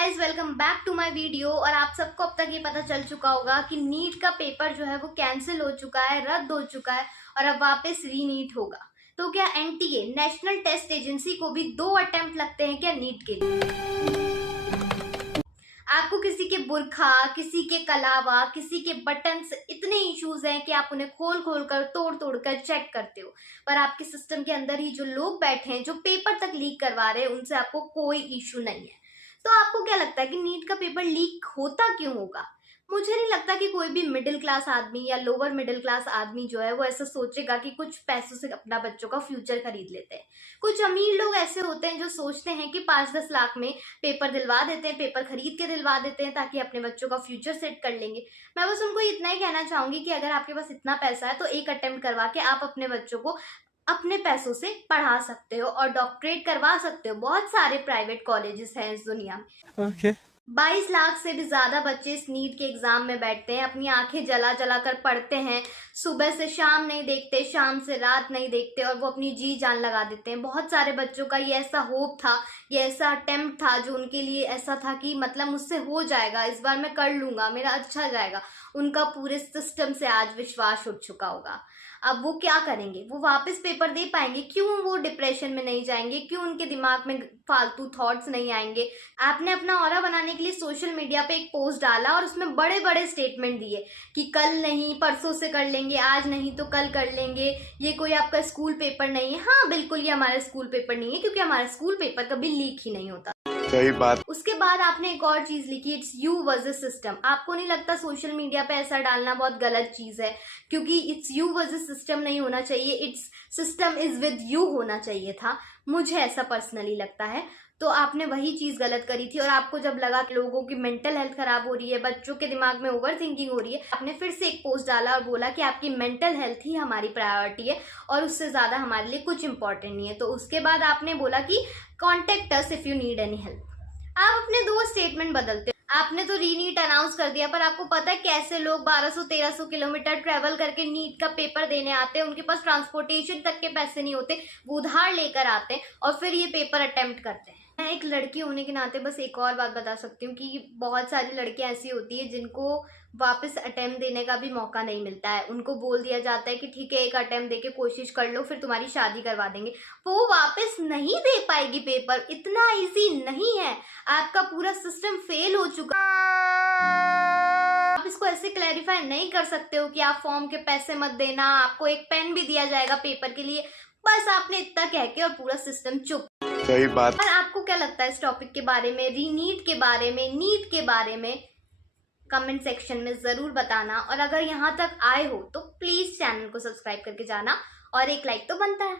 Guys, welcome back to my video. और आप सबको अब तक ये पता चल चुका होगा कि नीट का पेपर जो है वो कैंसिल हो चुका है, रद्द हो चुका है और अब वापस रीनीट होगा। तो क्या एनटीए नेशनल टेस्ट एजेंसी को भी 2 अटेम्प्ट लगते हैं क्या नीट के लिए? आपको किसी के बुरखा, किसी के कलावा, किसी के बटन्स इतने इश्यूज हैं कि आप उन्हें खोल खोल कर तोड़ तोड़ कर चेक करते हो, पर आपके सिस्टम के अंदर ही जो लोग बैठे हैं, जो पेपर तक लीक करवा रहे हैं, उनसे आपको कोई इशू नहीं है। तो आपको क्या लगता है कि नीट का पेपर लीक होता क्यों होगा? मुझे नहीं लगता कि कोई भी मिडिल क्लास आदमी या लोअर मिडिल क्लास आदमी जो है वो ऐसा सोचेगा कि कुछ पैसों से अपना बच्चों का फ्यूचर खरीद लेते हैं। कुछ अमीर लोग ऐसे होते हैं जो सोचते हैं कि 5-10 लाख में पेपर दिलवा देते हैं, पेपर खरीद के दिलवा देते हैं ताकि अपने बच्चों का फ्यूचर सेट कर लेंगे। मैं बस उनको इतना ही कहना चाहूंगी कि अगर आपके पास इतना पैसा है तो एक अटेम्प्ट करवा के आप अपने बच्चों को अपने पैसों से पढ़ा सकते हो और डॉक्टरेट करवा सकते हो। बहुत सारे प्राइवेट कॉलेजेस हैं इस दुनिया में। Okay. 22 लाख से भी ज्यादा बच्चे इस नीट के एग्जाम में बैठते हैं, अपनी आंखें जला जला कर पढ़ते हैं, सुबह से शाम नहीं देखते, शाम से रात नहीं देखते और वो अपनी जी जान लगा देते हैं। बहुत सारे बच्चों का ये ऐसा होप था, ये ऐसा अटेम्प्ट था जो उनके लिए ऐसा था कि मतलब मुझसे हो जाएगा, इस बार मैं कर लूंगा, मेरा अच्छा जाएगा। उनका पूरे सिस्टम से आज विश्वास उठ चुका होगा। अब वो क्या करेंगे? वो वापस पेपर दे पाएंगे? क्यों वो डिप्रेशन में नहीं जाएंगे? क्यों उनके दिमाग में फालतू थॉट्स नहीं आएंगे? आपने अपना ऑरा बनाने के लिए सोशल मीडिया पे एक पोस्ट डाला और उसमें बड़े बड़े स्टेटमेंट दिए कि कल नहीं परसों से कर लेंगे, आज नहीं तो कल कर लेंगे, ये कोई आपका स्कूल पेपर नहीं है। हाँ बिल्कुल, ये हमारा स्कूल पेपर नहीं है क्योंकि हमारा स्कूल पेपर कभी लीक ही नहीं होता। सही बात। उसके बाद आपने एक और चीज लिखी, इट्स यू वर्सेस सिस्टम। आपको नहीं लगता सोशल मीडिया पे ऐसा डालना बहुत गलत चीज है? क्योंकि इट्स यू वर्सेस सिस्टम नहीं होना चाहिए, it's system is with you होना चाहिए था। मुझे ऐसा पर्सनली लगता है। तो आपने वही चीज गलत करी थी और आपको जब लगा कि लोगों की मेंटल हेल्थ खराब हो रही है, बच्चों के दिमाग में ओवर थिंकिंग हो रही है, आपने फिर से एक पोस्ट डाला और बोला कि आपकी मेंटल हेल्थ ही हमारी प्रायोरिटी है और उससे ज्यादा हमारे लिए कुछ इंपॉर्टेंट नहीं है। तो उसके बाद आपने बोला कि contact us if you need any help. आप अपने 2 स्टेटमेंट बदलते हो। आपने तो रीनीट अनाउंस कर दिया, पर आपको पता है कैसे लोग 1200-1300 किलोमीटर ट्रेवल करके नीट का पेपर देने आते हैं? उनके पास ट्रांसपोर्टेशन तक के पैसे नहीं होते, वो उधार लेकर आते हैं और फिर ये पेपर अटेम्प्ट करते हैं। मैं एक लड़की होने के नाते बस एक और बात बता सकती हूँ कि बहुत सारी लड़कियां ऐसी होती है जिनको वापस अटेम्प्ट देने का भी मौका नहीं मिलता है। उनको बोल दिया जाता है कि ठीक है, एक अटेम्प्ट देके कोशिश कर लो, फिर तुम्हारी शादी करवा देंगे। वो वापस नहीं दे पाएगी पेपर, इतना इजी नहीं है। आपका पूरा सिस्टम फेल हो चुका। आप इसको ऐसे क्लैरिफाई नहीं कर सकते हो कि आप फॉर्म के पैसे मत देना, आपको एक पेन भी दिया जाएगा पेपर के लिए। बस आपने इतना कह के और पूरा सिस्टम चुप। सही बात। और आपको क्या लगता है इस टॉपिक के बारे में, रीनीट के बारे में, नीट के बारे में? कमेंट सेक्शन में जरूर बताना। और अगर यहाँ तक आए हो तो प्लीज चैनल को सब्सक्राइब करके जाना और एक लाइक तो बनता है।